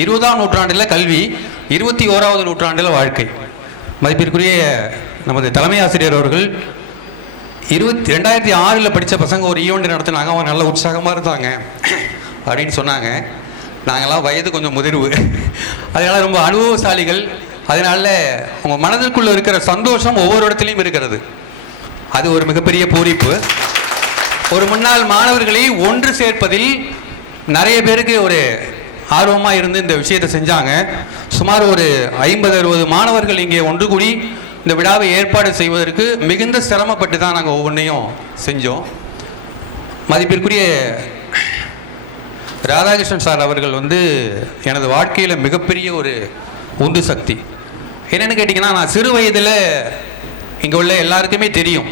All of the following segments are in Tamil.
20ஆம் நூற்றாண்டில் கல்வி, 21வது நூற்றாண்டில் வாழ்க்கை. மதிப்பிற்குரிய நமது தலைமை ஆசிரியர் அவர்கள் 2006 படித்த பசங்க ஒரு ஈவெண்ட் நடத்தினாங்க. அவங்க நல்ல உற்சாகமாக இருந்தாங்க அப்படின்னு சொன்னாங்க. நாங்கள்லாம் வயது கொஞ்சம் முதிர்வு, அதனால் ரொம்ப அனுபவசாலிகள். அதனால உங்கள் மனதிற்குள்ளே இருக்கிற சந்தோஷம் ஒவ்வொரு இடத்துலையும் இருக்கிறது. அது ஒரு மிகப்பெரிய பூரிப்பு. ஒரு முன்னாள் மாணவர்களை ஒன்று சேர்ப்பதில் நிறைய பேருக்கு ஒரு ஆர்வமாக இருந்து இந்த விஷயத்தை செஞ்சாங்க. சுமார் ஒரு 50-60 மாணவர்கள் இங்கே ஒன்று கூடி இந்த விழாவை ஏற்பாடு செய்வதற்கு மிகுந்த சிரமப்பட்டு தான் நாங்கள் ஒவ்வொன்றையும் செஞ்சோம். மதிப்பிற்குரிய ராதாகிருஷ்ணன் சார் அவர்கள் எனது வாழ்க்கையில் மிகப்பெரிய ஒரு உந்து சக்தி. என்னென்னு கேட்டிங்கன்னா, நான் சிறு வயதில் இங்கே உள்ள எல்லாருக்குமே தெரியும்,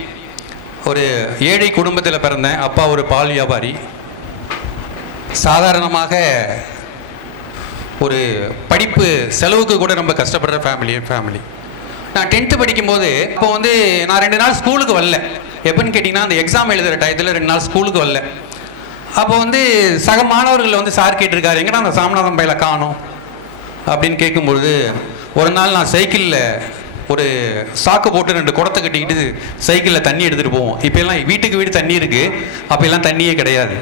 ஒரு ஏழை குடும்பத்தில் பிறந்தேன். அப்பா ஒரு பால் வியாபாரி. சாதாரணமாக ஒரு படிப்பு செலவுக்கு கூட ரொம்ப கஷ்டப்படுற ஃபேமிலி. நான் 10th படிக்கும்போது அப்போ நான் 2 நாள் ஸ்கூலுக்கு வரல. எப்போன்னு கேட்டிங்கன்னா, அந்த எக்ஸாம் எழுதுகிற டயத்தில் 2 நாள் ஸ்கூலுக்கு வரல. அப்போ சக மாணவர்கள் சார் கேட்டிருக்காரு, எங்கன்னா அந்த சாமிநாதன் பையில காணோம் அப்படின்னு கேட்கும்பொழுது, ஒரு நாள் நான் சைக்கிளில் ஒரு சாக்கு போட்டு 2 குடத்தை கட்டிக்கிட்டு சைக்கிளில் தண்ணி எடுத்துகிட்டு போவோம். இப்போல்லாம் வீட்டுக்கு வீடு தண்ணி இருக்குது, அப்போ எல்லாம் தண்ணியே கிடையாது.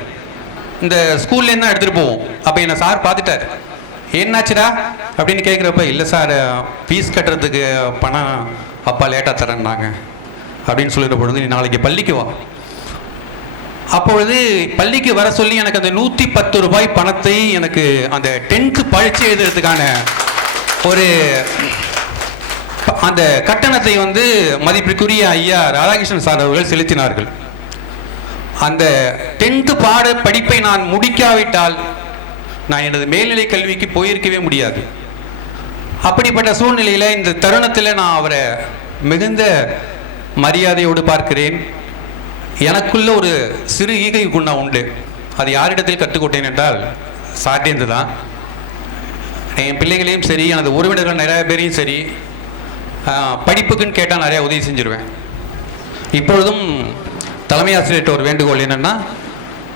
இந்த ஸ்கூல்லேருந்து தான் எடுத்துகிட்டு போவோம். அப்போ என்னை சார் பார்த்துட்டார். என்னாச்சுடா அப்படின்னு கேட்குறப்ப, இல்லை சார் ஃபீஸ் கட்டுறதுக்கு பணம் அப்பா லேட்டாக தரேன்னாங்க அப்படின்னு சொல்லிடுற பொழுது, நீ நாளைக்கு பள்ளிக்கு வா. அப்பொழுது பள்ளிக்கு வர சொல்லி எனக்கு அந்த 110 ரூபாய் பணத்தை எனக்கு அந்த 10th பரீட்சை எழுதுறதுக்கான ஒரு அந்த கட்டணத்தை மதிப்பிற்குரிய ஐயா ராதாகிருஷ்ணன் சார் அவர்கள் செலுத்தினார்கள். அந்த 10th பாட படிப்பை நான் முடிக்காவிட்டால் நான் எனது மேல்நிலை கல்விக்கு போயிருக்கவே முடியாது. அப்படிப்பட்ட சூழ்நிலையில் இந்த தருணத்தில் நான் அவரை மிகுந்த மரியாதையோடு பார்க்கிறேன். எனக்குள்ள ஒரு சிறு ஈகை குணம் உண்டு. அது யாரிடத்தில் கற்றுக்கொண்டேன் என்றால் சார்டேந்து தான். என் பிள்ளைகளையும் சரி, எனது உறவினர்கள் நிறைய பேரையும் சரி, படிப்புக்குன்னு கேட்டால் நிறையா உதவி செஞ்சுருவேன். இப்பொழுதும் தலைமை ஆசிரியர்கிட்ட ஒரு வேண்டுகோள் என்னென்னா,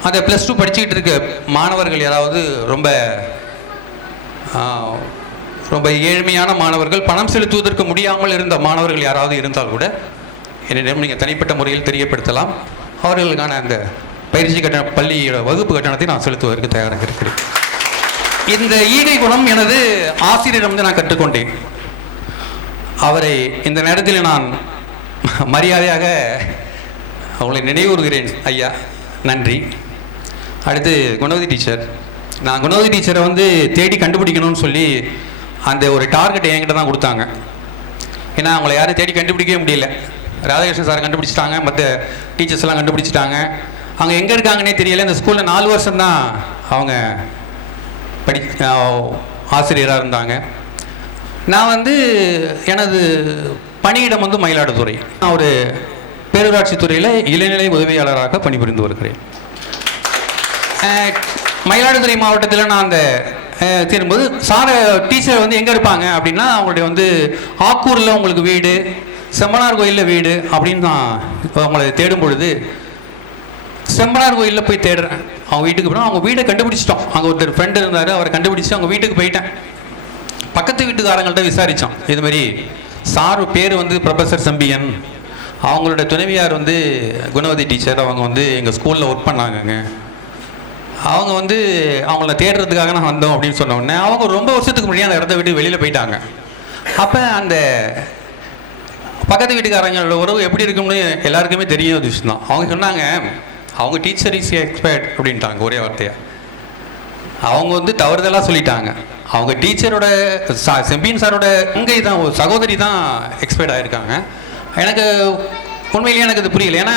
அந்த +2 படிச்சுக்கிட்டு இருக்க மாணவர்கள் யாராவது ரொம்ப ரொம்ப ஏழ்மையான மாணவர்கள், பணம் செலுத்துவதற்கு முடியாமல் இருந்த மாணவர்கள் யாராவது இருந்தால் கூட என்னிடம் நீங்கள் தனிப்பட்ட முறையில் தெரியப்படுத்தலாம். அவர்களுக்கான அந்த பயிற்சி கட்டண பள்ளியோட வகுப்பு கட்டணத்தை நான் செலுத்துவதற்கு தயாராக இருக்கிறேன். இந்த ஈகை குணம் எனது ஆசிரியரிடம் நான் கற்றுக்கொண்டேன். அவரை இந்த நேரத்தில் நான் மரியாதையாக அவங்களை நினைவுறுகிறேன். ஐயா நன்றி. அடுத்து குணவதி டீச்சர். நான் குணவதி டீச்சரை தேடி கண்டுபிடிக்கணும்னு சொல்லி அந்த ஒரு டார்கெட் என்கிட்ட தான் கொடுத்தாங்க. ஏன்னா அவங்கள யாரும் தேடி கண்டுபிடிக்கவே முடியல. ராதாகிருஷ்ணன் சார் கண்டுபிடிச்சிட்டாங்க, மற்ற டீச்சர்ஸ் எல்லாம் கண்டுபிடிச்சிட்டாங்க. அவங்க எங்கே இருக்காங்கன்னே தெரியல. இந்த ஸ்கூலில் 4 வருஷம்தான் அவங்க ஆசிரியராக இருந்தாங்க. நான் எனது பணியிடம் மயிலாடுதுறை. நான் ஒரு பேரூராட்சி துறையில் இளநிலை உதவியாளராக பணிபுரிந்து வருகிறேன். மயிலாடுதுறை மாவட்டத்தில் நான் அந்த சேரும்போது டீச்சர் எங்கே இருப்பாங்க அப்படின்னா, அவங்களுடைய ஆக்கூரில் உங்களுக்கு வீடு, செம்பனார் கோயிலில் வீடு அப்படின்னு நான் அவங்கள தேடும் பொழுது, செம்பனார் கோயிலில் போய் தேடுறேன். அவங்க வீட்டுக்கு போனால் அவங்க வீடை கண்டுபிடிச்சிட்டோம். அங்கே ஒருத்தர் ஃப்ரெண்டு இருந்தார், அவரை கண்டுபிடிச்சி அவங்க வீட்டுக்கு போயிட்டேன். பக்கத்து வீட்டுக்காரங்கள்ட்ட விசாரித்தோம். இதுமாரி சார் பேர் ப்ரொஃபஸர் செம்பியன், அவங்களோட துணைவியார் குணவதி டீச்சர், அவங்க எங்கள் ஸ்கூலில் ஒர்க் பண்ணாங்கங்க. அவங்க அவங்கள தேடுறதுக்காக நான் வந்தோம் அப்படின்னு சொன்ன உடனே, அவங்க ரொம்ப வருஷத்துக்கு முன்னாடி அந்த இடத்த விட்டு வெளியில் போயிட்டாங்க. அப்போ அந்த பக்கத்து வீட்டுக்காரங்களோட உறவு எப்படி இருக்கும்னு எல்லாருக்குமே தெரியும் ஒரு விஷயம் தான். அவங்க சொன்னாங்க, அவங்க டீச்சர் இஸ் எக்ஸ்பர்ட் அப்படின்ட்டாங்க ஒரே வார்த்தையாக. அவங்க தவறுதலாக சொல்லிட்டாங்க. அவங்க டீச்சரோட செம்பியன் சாரோட தங்கை தான், ஒரு சகோதரி தான் எக்ஸ்பர்ட் ஆகிருக்காங்க. எனக்கு உண்மையிலேயே எனக்கு இது புரியல. ஏன்னா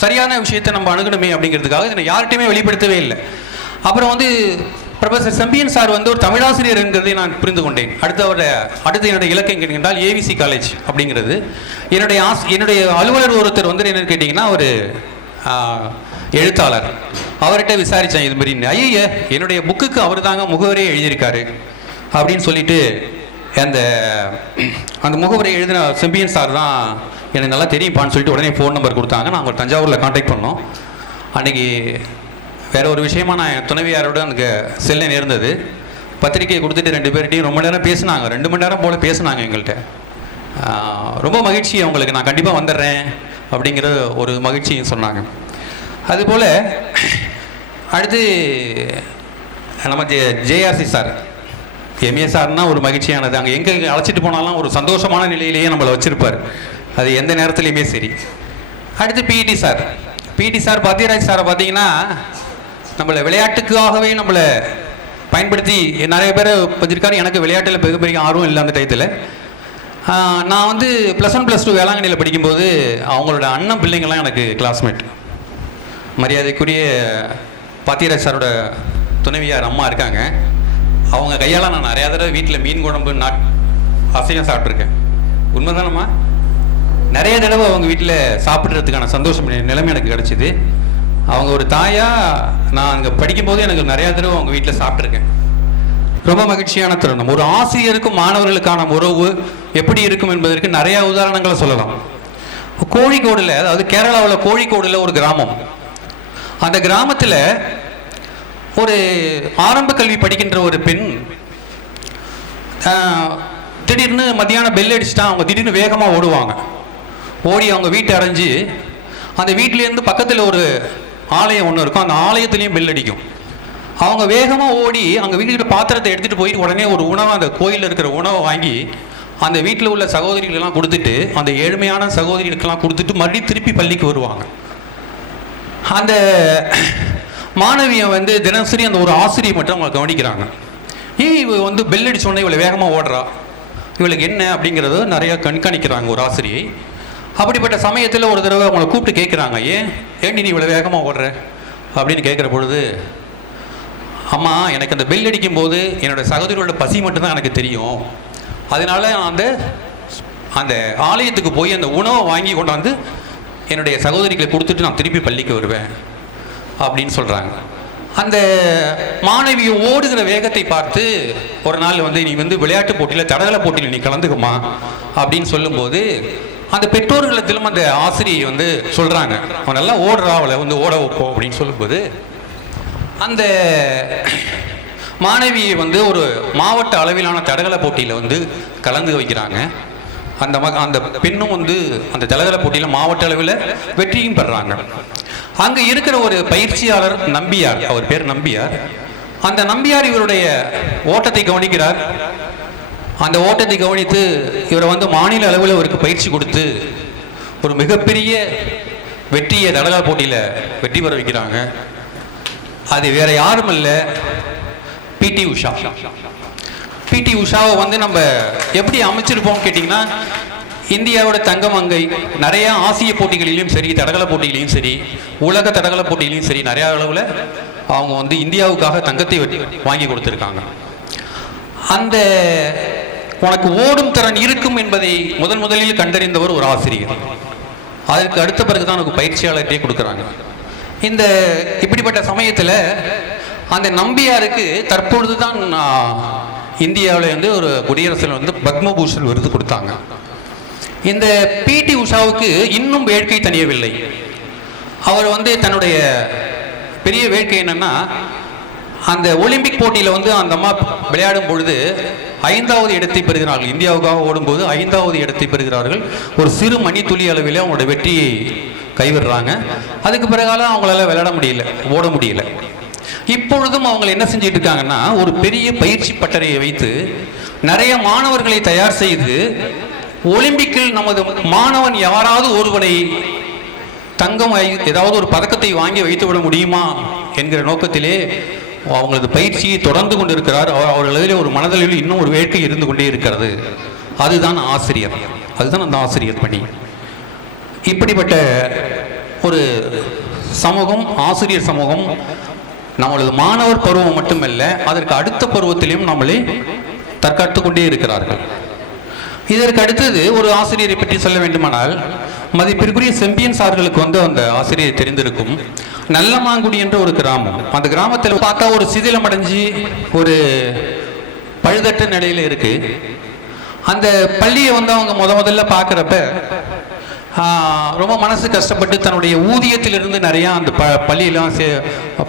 சரியான விஷயத்தை நம்ம அணுகணுமே அப்படிங்கிறதுக்காக இதை யார்கிட்டையுமே வெளிப்படுத்தவே இல்லை. அப்புறம் ப்ரொஃபஸர் செம்பியன் சார் ஒரு தமிழாசிரியர் என்கிறதை நான் புரிந்து கொண்டேன். அடுத்து என்னுடைய இலக்கை கேட்டால் ஏவிசி காலேஜ் அப்படிங்கிறது. என்னுடைய அலுவலர் ஒருத்தர் என்னன்னு கேட்டிங்கன்னா, ஒரு எழுத்தாளர். அவர்கிட்ட விசாரித்தேன் இது மாதிரி. ஐய, என்னுடைய புக்குக்கு அவர் தாங்க முகவரியே எழுதியிருக்காரு அப்படின்னு சொல்லிட்டு, அந்த முகவரை எழுதின செம்பியன் சார் தான் எனக்கு நல்லா தெரியும்ப்பான்னு சொல்லிட்டு உடனே ஃபோன் நம்பர் கொடுத்தாங்க. நாங்கள் தஞ்சாவூரில் கான்டாக்ட் பண்ணோம். அன்றைக்கி வேறு ஒரு விஷயமா நான் என் துணைவியாரோட எனக்கு செல்ல நேர்ந்தது. பத்திரிக்கையை கொடுத்துட்டு 2 பேர்கிட்டையும் ரொம்ப நேரம் பேசினாங்க, 2 மணி நேரம் போல் பேசினாங்க எங்கள்கிட்ட. ரொம்ப மகிழ்ச்சி அவங்களுக்கு, நான் கண்டிப்பாக வந்துடுறேன் அப்படிங்கிற ஒரு மகிழ்ச்சியும் சொன்னாங்க. அதுபோல் அடுத்து நம்ம ஜேஆர்சி சார், எம்ஏ சார்னால் ஒரு மகிழ்ச்சியானது. அங்கே எங்கே அழைச்சிட்டு போனாலும் ஒரு சந்தோஷமான நிலையிலேயே நம்மளை வச்சுருப்பார், அது எந்த நேரத்துலையுமே சரி. அடுத்து பிடி சார். பிடி சார் பாத்தியராஜ் சாரை பார்த்தீங்கன்னா நம்மளை விளையாட்டுக்காகவே நம்மளை பயன்படுத்தி நிறைய பேர் வச்சிருக்காரு. எனக்கு விளையாட்டில் பெரிய ஆர்வம் இல்லை அந்த டயத்தில். நான் வந்து +1 +2 வேளாங்கண்ணியில் படிக்கும்போது அவங்களோட அண்ணன் பிள்ளைங்கள்லாம் எனக்கு கிளாஸ்மேட். மரியாதைக்குரிய பாத்தியராஜ் சாரோட துணைவியார் அம்மா இருக்காங்க. அவங்க கையால் நான் நிறையா தடவை வீட்டில் மீன் குழம்பு அசையம் சாப்பிட்ருக்கேன். உண்மைதானம்மா? நிறைய தடவை அவங்க வீட்டில் சாப்பிட்றதுக்கான சந்தோஷம் நிலைமை எனக்கு கிடச்சிது. அவங்க ஒரு தாயாக நான் அங்கே படிக்கும்போது எனக்கு நிறையா தடவை அவங்க வீட்டில் சாப்பிட்ருக்கேன். ரொம்ப மகிழ்ச்சியான தருணம். ஒரு ஆசிரியருக்கும் மாணவர்களுக்கான உறவு எப்படி இருக்கும் என்பதற்கு நிறையா உதாரணங்களை சொல்லலாம். கோழிக்கோடில், அதாவது கேரளாவில் கோழிக்கோடில் ஒரு கிராமம். அந்த கிராமத்தில் ஒரு ஆரம்ப கல்வி படிக்கின்ற ஒரு பெண் திடீர்னு மத்தியானம் பெல் அடிச்சுட்டா அவங்க திடீர்னு வேகமாக ஓடுவாங்க. ஓடி அவங்க வீட்டை அடைஞ்சு அந்த வீட்டிலேருந்து பக்கத்தில் ஒரு ஆலயம் ஒன்று இருக்கும், அந்த ஆலயத்துலேயும் பெல் அடிக்கும். அவங்க வேகமாக ஓடி அங்கே வீட்டுக்கிட்ட பாத்திரத்தை எடுத்துகிட்டு போய் உடனே ஒரு உணவை, அந்த கோயிலில் இருக்கிற உணவை வாங்கி அந்த வீட்டில் உள்ள சகோதரிகளெல்லாம் கொடுத்துட்டு, அந்த ஏழ்மையான சகோதரிகளுக்கெல்லாம் கொடுத்துட்டு மறுபடியும் திருப்பி பள்ளிக்கு வருவாங்க. அந்த மாணவியை வந்து தினசரி அந்த ஒரு ஆசிரியை மட்டும் அவங்க கவனிக்கிறாங்க. ஏன் இவ வந்து பெல் அடிச்சோடனே இவளை வேகமாக ஓடுறா, இவளுக்கு என்ன அப்படிங்கிறத நிறையா கண்காணிக்கிறாங்க ஒரு ஆசிரியை. அப்படிப்பட்ட சமயத்தில் ஒரு தடவை அவங்கள கூப்பிட்டு கேட்குறாங்க, ஏன்டி நீ இவ்வளோ வேகமாக ஓடுற அப்படின்னு கேட்குற பொழுது, அம்மா எனக்கு அந்த பெல் அடிக்கும் போது என்னோடய சகோதரியோட பசி மட்டும்தான் எனக்கு தெரியும், அதனால நான் அந்த ஆலயத்துக்கு போய் அந்த உணவை வாங்கி கொண்டாந்து என்னுடைய சகோதரிகளை கொடுத்துட்டு நான் திருப்பி பள்ளிக்கு வருவேன் அப்படின்னு சொல்கிறாங்க. அந்த மாணவி ஓடுகிற வேகத்தை பார்த்து ஒரு நாள் வந்து நீ வந்து விளையாட்டு போட்டியில், தடகள போட்டியில் நீ கலந்துக்குமா அப்படின்னு சொல்லும்போது, அந்த பெற்றோர்களிடத்திலும் அந்த ஆசிரியை வந்து சொல்கிறாங்க, அவன் நல்லா ஓடுறா, அவளை வந்து ஓட வைப்போம் அப்படின்னு சொல்லும்போது, அந்த மாணவியை வந்து ஒரு மாவட்ட அளவிலான தடகள போட்டியில் வந்து கலந்து வைக்கிறாங்க. அந்த பெண்ணும் வந்து அந்த தடகள போட்டியில் மாவட்ட அளவில் வெற்றியும் பெறாங்க. அங்கே இருக்கிற ஒரு பயிற்சியாளர் நம்பியார், அவர் பேர் நம்பியார். அந்த நம்பியார் இவருடைய ஓட்டத்தை கவனிக்கிறார். அந்த ஓட்டத்தை கவனித்து இவரை வந்து மாநில அளவில் அவருக்கு பயிற்சி கொடுத்து ஒரு மிகப்பெரிய வெற்றியை தடகள போட்டியில் வெற்றி பெற வைக்கிறாங்க. அது வேற யாரும் இல்லை, பிடி உஷா. பிடி உஷாவை வந்து நம்ம எப்படி அமைச்சிருப்போம் கேட்டிங்கன்னா, இந்தியாவோட தங்கமங்கை, நிறையா ஆசிய போட்டிகளிலும் சரி, தடகள போட்டிகளையும் சரி, உலக தடகள போட்டிகளையும் சரி, நிறையா அளவில் அவங்க வந்து இந்தியாவுக்காக தங்கத்தை வாங்கி கொடுத்துருக்காங்க. அந்த உனக்கு ஓடும் திறன் இருக்கும் என்பதை முதலில் கண்டறிந்தவர் ஒரு ஆசிரியர். அதற்கு அடுத்த பிறகுதான் உனக்கு பயிற்சியாளர்கிட்டே கொடுக்குறாங்க. இப்படிப்பட்ட சமயத்தில் அந்த நம்பியாருக்கு தற்பொழுது தான் இந்தியாவில் வந்து ஒரு குடியரசில் வந்து பத்மபூஷன் விருது கொடுத்தாங்க. இந்த பிடி உஷாவுக்கு இன்னும் வேட்கை தணியவில்லை. அவர் வந்து தன்னுடைய பெரிய வேட்கை என்னன்னா, அந்த ஒலிம்பிக் போட்டியில் வந்து அந்த அம்மா விளையாடும் பொழுது 5வது இடத்தை பெறுகிறார்கள். இந்தியாவுக்காக ஓடும்போது 5வது இடத்தை பெறுகிறார்கள். ஒரு சிறு மணித்துளி அளவில் அவங்களோட வெற்றியை கைவிடுறாங்க. அதுக்கு பிறகால அவங்களால விளையாட முடியல, ஓட முடியல. இப்பொழுதும் அவங்க என்ன செஞ்சுட்டு இருக்காங்கன்னா, ஒரு பெரிய பயிற்சி பட்டறையை வைத்து நிறைய மாணவர்களை தயார் செய்து ஒலிம்பிக்கில் நமது மாணவன் யாராவது ஒருவனை தங்கம் ஏதாவது ஒரு பதக்கத்தை வாங்கி வைத்து விட முடியுமா என்கிற நோக்கத்திலே அவங்களது பயிற்சியை தொடர்ந்து கொண்டிருக்கிறார். அவர்களில் ஒரு மனதளவில் இன்னும் ஒரு வேட்கை இருந்து கொண்டே இருக்கிறது. அதுதான் ஆசிரியர், அதுதான் அந்த ஆசிரியர் பணி. இப்படிப்பட்ட ஒரு சமூகம், ஆசிரியர் சமூகம் நம்மளது மாணவர் பருவம் மட்டுமல்ல, அதற்கு அடுத்த பருவத்திலையும் நம்மளை தற்காத்து கொண்டே இருக்கிறார்கள். இதற்கு அடுத்தது ஒரு ஆசிரியரை பற்றி சொல்ல வேண்டுமானால், மதிப்பிற்குரிய செம்பியன் சார்களுக்கு வந்து அந்த ஆசிரியர் தெரிந்திருக்கும். நல்லமாங்குடி என்ற ஒரு கிராமம். அந்த கிராமத்தில் பார்த்தா ஒரு சிதிலம் அடைஞ்சு ஒரு பழுதற்ற நிலையில் இருக்கு. அந்த பள்ளியை வந்து அவங்க முதல்ல பார்க்குறப்ப ரொம்ப மனசு கஷ்டப்பட்டு தன்னுடைய ஊதியத்திலிருந்து நிறையா அந்த பள்ளியெல்லாம்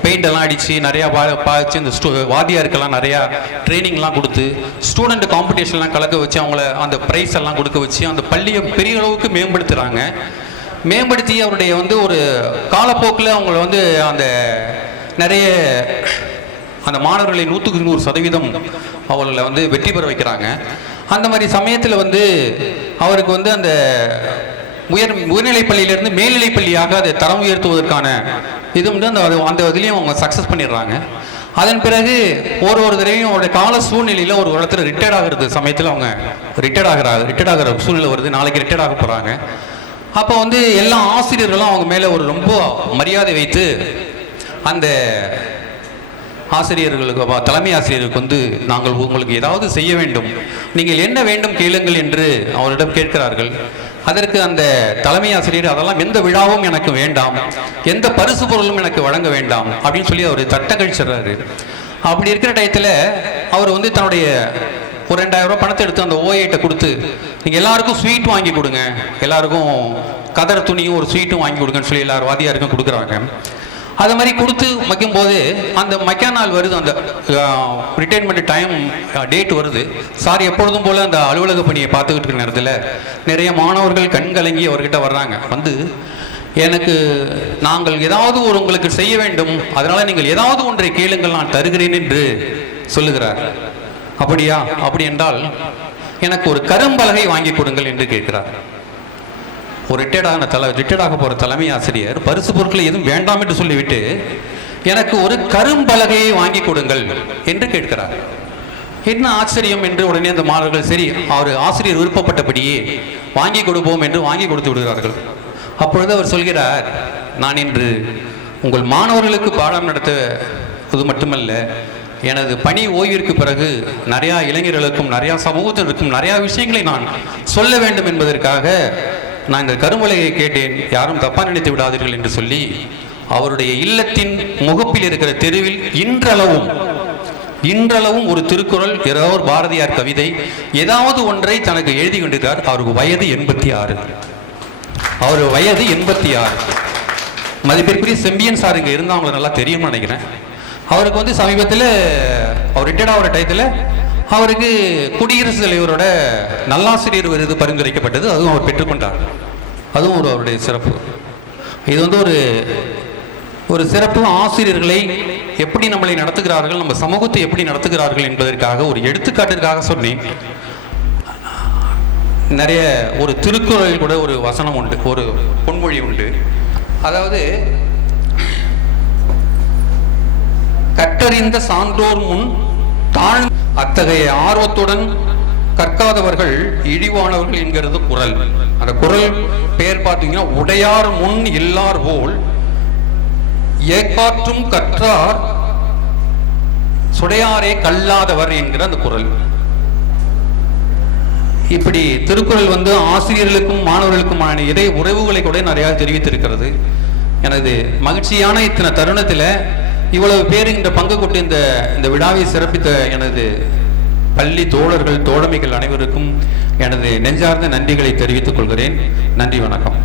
பெயிண்டெல்லாம் அடித்து நிறையா பாய்ச்சி இந்த வாத்தியாருக்கெல்லாம் நிறையா ட்ரைனிங்லாம் கொடுத்து ஸ்டூடெண்ட் காம்படிஷன்லாம் கலக்க வச்சு அவங்கள அந்த ப்ரைஸ் எல்லாம் கொடுக்க வச்சு அந்த பள்ளியை பெரிய அளவுக்கு மேம்படுத்துகிறாங்க. மேம்படுத்தி அவருடைய வந்து ஒரு காலப்போக்கில் அவங்கள வந்து அந்த நிறைய அந்த மாணவர்களை 100% அவர்களை வந்து வெற்றி பெற வைக்கிறாங்க. அந்த மாதிரி சமயத்தில் வந்து அவருக்கு வந்து அந்த உயர்நிலைப்பள்ளியிலிருந்து மேல்நிலைப்பள்ளியாக அதை தரம் உயர்த்துவதற்கான இது வந்து அந்த இதுலேயும் அவங்க சக்ஸஸ் பண்ணிடுறாங்க. அதன் பிறகு ஒரு தடவையும் அவருடைய கால சூழ்நிலையில் ஒரு இடத்துல ரிட்டையர்ட் ஆகிறது சமயத்தில் அவங்க ரிட்டையர்ட் ஆகிற சூழ்நிலை வருது. நாளைக்கு ரிட்டையர்ட் ஆக போகிறாங்க. அப்போ வந்து எல்லா ஆசிரியர்களும் அவங்க மேலே ஒரு ரொம்ப மரியாதை வைத்து அந்த ஆசிரியர்களுக்கு தலைமை ஆசிரியருக்கு வந்து நாங்கள் உங்களுக்கு ஏதாவது செய்ய வேண்டும், நீங்கள் என்ன வேண்டும் கேளுங்கள் என்று அவரிடம் கேட்கிறார்கள். அதற்கு அந்த தலைமை ஆசிரியர் அதெல்லாம் எந்த விழாவும் எனக்கு வேண்டாம், எந்த பரிசு பொருளும் எனக்கு வழங்க வேண்டாம் அப்படின்னு சொல்லி அவர் தட்ட கழிச்சிடுறாரு. அப்படி இருக்கிற டயத்தில் அவர் வந்து தன்னுடைய ஒரு 2000 ரூபாய் பணத்தை எடுத்து அந்த ஓஏட்ட கொடுத்து நீங்கள் எல்லாருக்கும் ஸ்வீட் வாங்கி கொடுங்க, எல்லாருக்கும் கதர் துணியும் ஒரு ஸ்வீட்டும் வாங்கி கொடுங்கன்னு சொல்லி எல்லாரும் வாதியாருக்கும் கொடுக்குறாங்க. அது மாதிரி கொடுத்து வைக்கும்போது அந்த மைக்கா நாள் வருது, அந்த ரிட்டைர்மெண்ட் டைம் டேட் வருது. சார் எப்பொழுதும் போல் அந்த அலுவலக பணியை பார்த்துக்கிட்டு இருக்கிற நேரத்தில் நிறைய மாணவர்கள் கண்கலங்கி அவர்கிட்ட வர்றாங்க. வந்து எனக்கு நாங்கள் ஏதாவது ஒரு உங்களுக்கு செய்ய வேண்டும், அதனால் நீங்கள் ஏதாவது ஒன்றை கேளுங்கள், நான் தருகிறேன் என்று சொல்லுகிறார். அப்படியா? அப்படி என்றால் எனக்கு ஒரு கரும்பலகை வாங்கி கொடுங்கள் என்று கேட்கிறார். ஒரு ரிட்டையர்டாக போகிற தலைமை ஆசிரியர் பரிசு பொருட்களை எதுவும் வேண்டாம் என்று சொல்லிவிட்டு எனக்கு ஒரு கரும்பலகையை வாங்கி கொடுங்கள் என்று கேட்கிறார். என்ன ஆச்சரியம் என்று உடனே அந்த மாணவர்கள் சரி அவர் ஆசிரியர் விருப்பப்பட்டபடியே வாங்கி கொடுப்போம் என்று வாங்கி கொடுத்து விடுகிறார்கள். அப்பொழுது அவர் சொல்கிறார், நான் இன்று உங்கள் மாணவர்களுக்கு பாடம் நடத்துவது மட்டுமல்ல, எனது பணி ஓய்விற்கு பிறகு நிறையா இளைஞர்களுக்கும் நிறையா சமூகத்திற்கும் நிறையா விஷயங்களை நான் சொல்ல வேண்டும் என்பதற்காக நான் இந்த கரும்பலகையை கேட்டேன், யாரும் தப்பா நினைத்து விடாதீர்கள் என்று சொல்லி அவருடைய இல்லத்தின் முகப்பில் இருக்கிற தெருவில் இன்றளவும் ஒரு திருக்குறள், ஏதாவது பாரதியார் கவிதை, ஏதாவது ஒன்றை தனக்கு எழுதி கொண்டிருக்கிறார். அவருக்கு வயது 86. அவர் வயது 86. மதிப்பிற்குரிய செம்பியன் சார் இங்கே இருந்தாங்க, நல்லா தெரியும்னு நினைக்கிறேன். அவருக்கு வந்து சமீபத்தில் அவர் ரிட்டையர்ட் ஆகிற டயத்தில் அவருக்கு குடியரசுத் தலைவரோட நல்லாசிரியர் விருது பரிந்துரைக்கப்பட்டது. அதுவும் அவர் பெற்றுக்கொண்டார். அதுவும் அவருடைய சிறப்பு. இது வந்து ஒரு சிறப்பு. ஆசிரியர்களை எப்படி நம்மளை நடத்துகிறார்கள், நம்ம சமூகத்தை எப்படி நடத்துகிறார்கள் என்பதற்காக ஒரு எடுத்துக்காட்டிற்காக சொன்னேன். நிறைய ஒரு திருக்குறளில் கூட ஒரு வசனம் உண்டு, ஒரு பொன்மொழி உண்டு. அதாவது கற்றறிந்த சான்றோர் முன் தாழ் அத்தகைய ஆர்வத்துடன் கற்காதவர்கள் இழிவானவர்கள் என்கிறது குறள். அந்த குறள் பெயர் பார்த்தீங்கன்னா உடையார் முன் இல்லார் போல் ஏக்காற்றும் கற்றார் சுடையாரே கல்லாதவர் என்கிற அந்த குறள். இப்படி திருக்குறள் வந்து ஆசிரியர்களுக்கும் மாணவர்களுக்குமான இறை உறவுகளை கூட நிறைய தெரிவித்திருக்கிறது. எனது மகிழ்ச்சியான இத்தனை தருணத்தில் இவ்வளவு பேர் இந்த பங்கு கொண்டு இந்த விழாவை சிறப்பித்த எனது பள்ளி தோழர்கள் தோழமைகள் அனைவருக்கும் எனது நெஞ்சார்ந்த நன்றிகளை தெரிவித்துக் கொள்கிறேன். நன்றி, வணக்கம்.